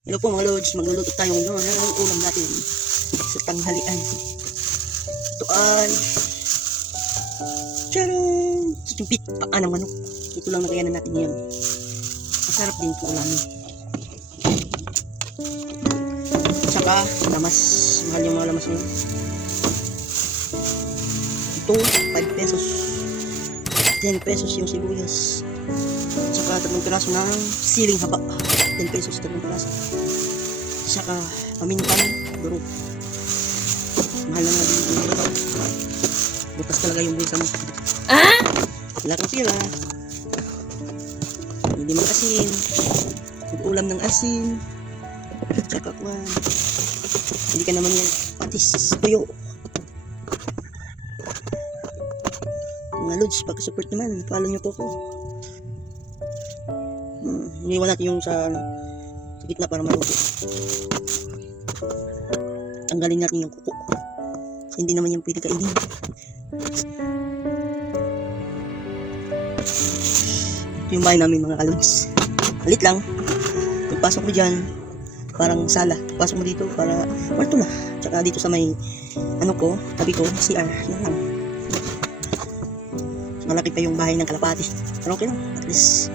Hello po mga lods, magluluto tayo ngayon ng ulam natin sa tanghalian. Ito ay charan! Chimpit, paa ng manok. Ito lang nagayanan natin ngayon. Masarap din ito ulamin. Saka lamas, mahal yung mga lamas ngayon. Ito, 5 pesos. 10 pesos yung sibuyas. Saka 3 piraso ng siling haba. 10 pesos, 3 piraso. Saka pamintan, duro. Mahal na nga din yung duro. Butas talaga yung bulsa mo. Wala kang pira. Hindi mang asin. Mag-ulam ng asin. Saka kwan. Hindi ka naman yan patis, tuyo. Mga lods, pag-support naman, follow nyo po ako. Iniwan natin yung sa gitna para maluto. Tanggalin natin yung kuko. Hindi naman yung pwede kainin. Ito yung bahay namin mga kalods. Halit lang. Pagpasok mo dyan, parang sala. Pagpasok mo dito, para kwarto na. Tsaka dito sa may ano ko, tabi ko, CR. Yan lang. Malaki pa yung bahay ng kalapati. Pero okay lang. At least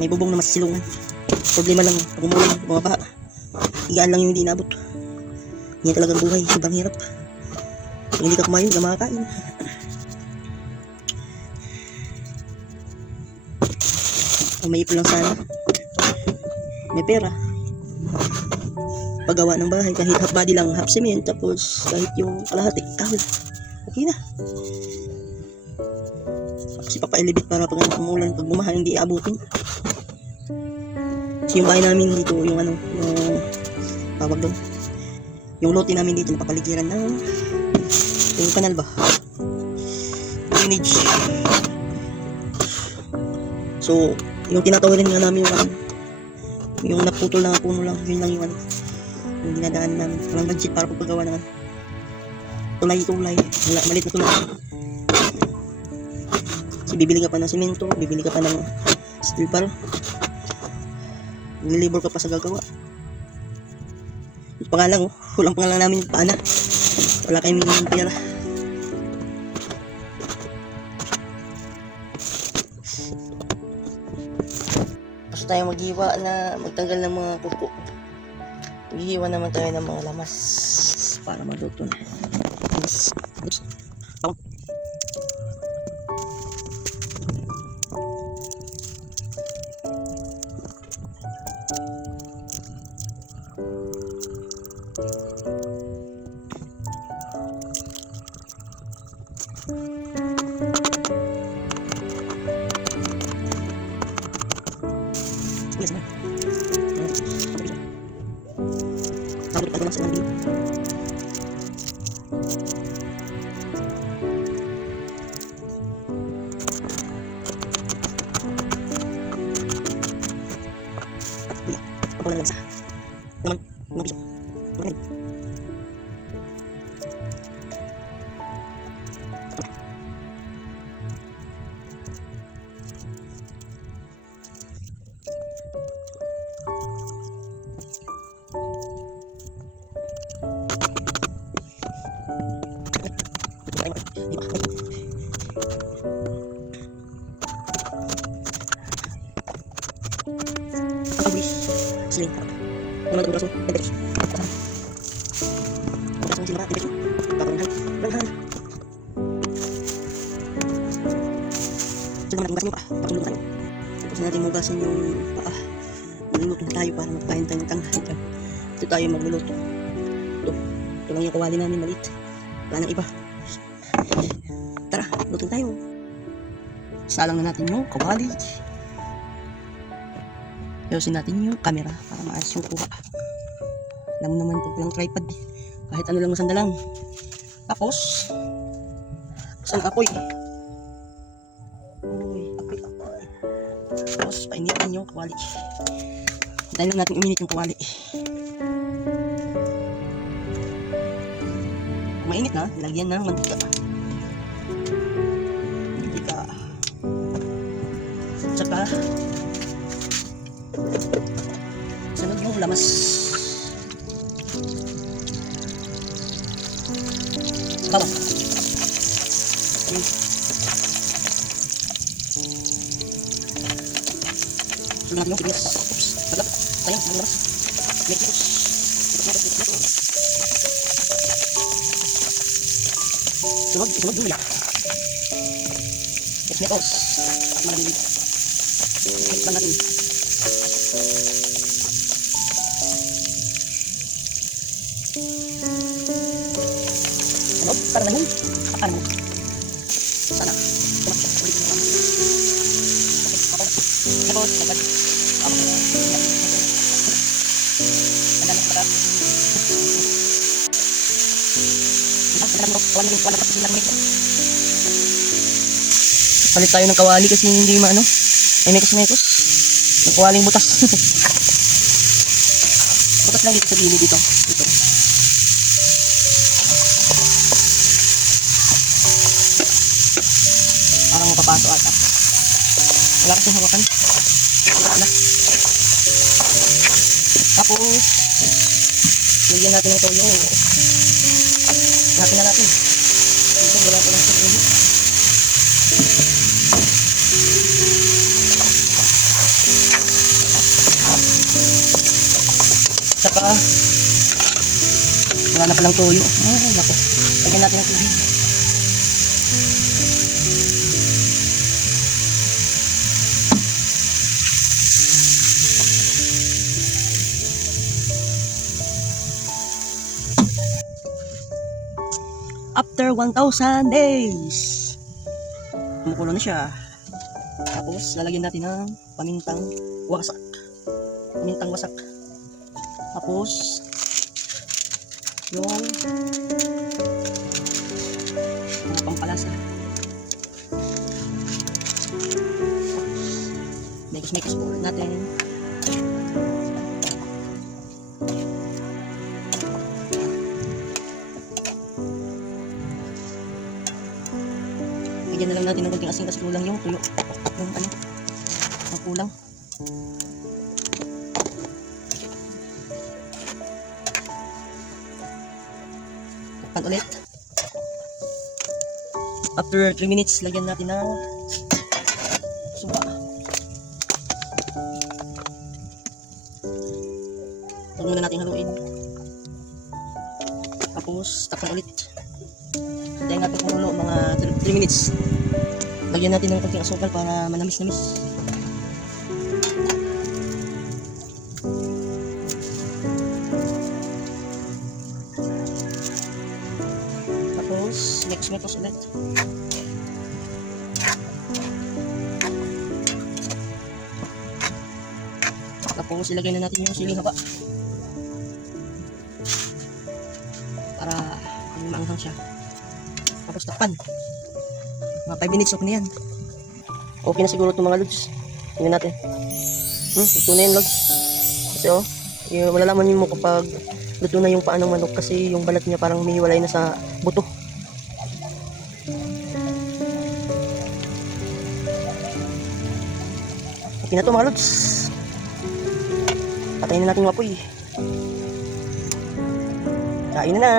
may bubong na masisilungan. Problema lang pag umulan, bumaba. Higaan lang yung hindi inabot. Yan talagang buhay, sobrang hirap. Pag hindi ka kumain, hindi ka makakain. Ang maipon lang sana, may pera. Paggawa ng bahay, kahit half body lang, half cement, tapos kahit yung kalahati, kahit okay na. Kasi papa-elevate para pag umulan, pag bumaha, hindi abutin. Kasi yung bahay namin dito, yung ano, yung tawag doon, yung lote namin dito, napapaligiran ng yung kanal ba? Drainage. So, yung tinatawarin nga namin yung naputol na puno lang, yun lang yung ano, yung dinadaan namin. Walang budget para pagpagawa ng tulay-tulay. Malit na tulay. Kasi bibili ka pa ng simento, bibili ka pa ng steel bar. Nililibor ka pa sa gagawa. Yung pangalan, oh. Walang pangalan namin yung paana. Wala kayong pera. Tapos tayo maghiwa na magtanggal ng mga kuko. Maghiwa naman tayo ng mga lamas para magluto na. Yes, ma'am. Sabot ka lang sa nandito. Ako lang sa naman, mga piso. Okay. Sling. Naman ang braso, temperi. Braso sila, temperi. Papanghal, langhal. So naman ang hugasan yung paa, patulog tayo. Tapos natin hugasan yung paa. Magluluto na tayo para magkain tayo ng tanghalian. Ito tayo magluluto. Ito lang yung kawali namin maliit. Wala nang iba. Tara, luto tayo. Salang na natin yung kawali. Ayusin natin yung camera para maayos yung kuha. Alam mo naman pag walang tripod, kahit ano lang masandalang. Tapos, saan apoy? Apoy. Tapos, painitin yung kawali. Hintayin lang natin uminit yung kawali. Kung mainit na, lagyan ng mantika. Tsaka, sunod yung lamas. Bawang. Okay. Sunod natin yung sibuyas. Oops. Tagal. Sayang. Ang lamas. Mexico. Sunod luya. Mexico's. At malamig. Mix lang natin. Sunod. Para na yun. Ano mo? Sana. Tumakit. Ulitin mo lang. Okay. Tapos. Nagad. Nagdalang pala. Palit tayo ng kawali kasi hindi maano. Ay mekos-mekos. Yung kawaling butas. Butas lang dito sa gilid dito. Dito. Parang mapapaso ata. Wala kasing hawakan. Wala na. Tapos lagyan natin ng toyo. Natin na natin. Dito wala pa lang sa gilid. Saka wala na palang toyo. Ay, naku. Lagyan natin ng tubig. After 1,000 days, kumukulo na siya. Tapos lalagyan natin ng pamintang wasak. Pamintang wasak. Tapos yung mga pampalasa. Mekos-mekos po ulit natin. Lagyan na lang natin ng konting asin kasi kulang yung tuyo. Yung ano, ang kulang. Takpan ulit. After 3 minutes, lagyan natin ng suka. Huwag muna natin haluin. Tapos, takpan ulit. Hintayin natin kumulo mga 3 minutes. Lagyan natin ng konting asukal para manamis-namis. Tapos, mix-mix ulit. Tapos, ilagay na natin yung siling haba. Para maanghang siya. Tapos takpan. Mga 5 minutes off na yan. Okay na siguro itong mga lods. Tingnan natin. Ito na yan lods. Kasi malalaman mo kapag luto na yung paa ng manok kasi yung balat niya parang umihiwalay na sa buto. Okay na ito mga lods. Patayin na natin yung apoy. Kain na na.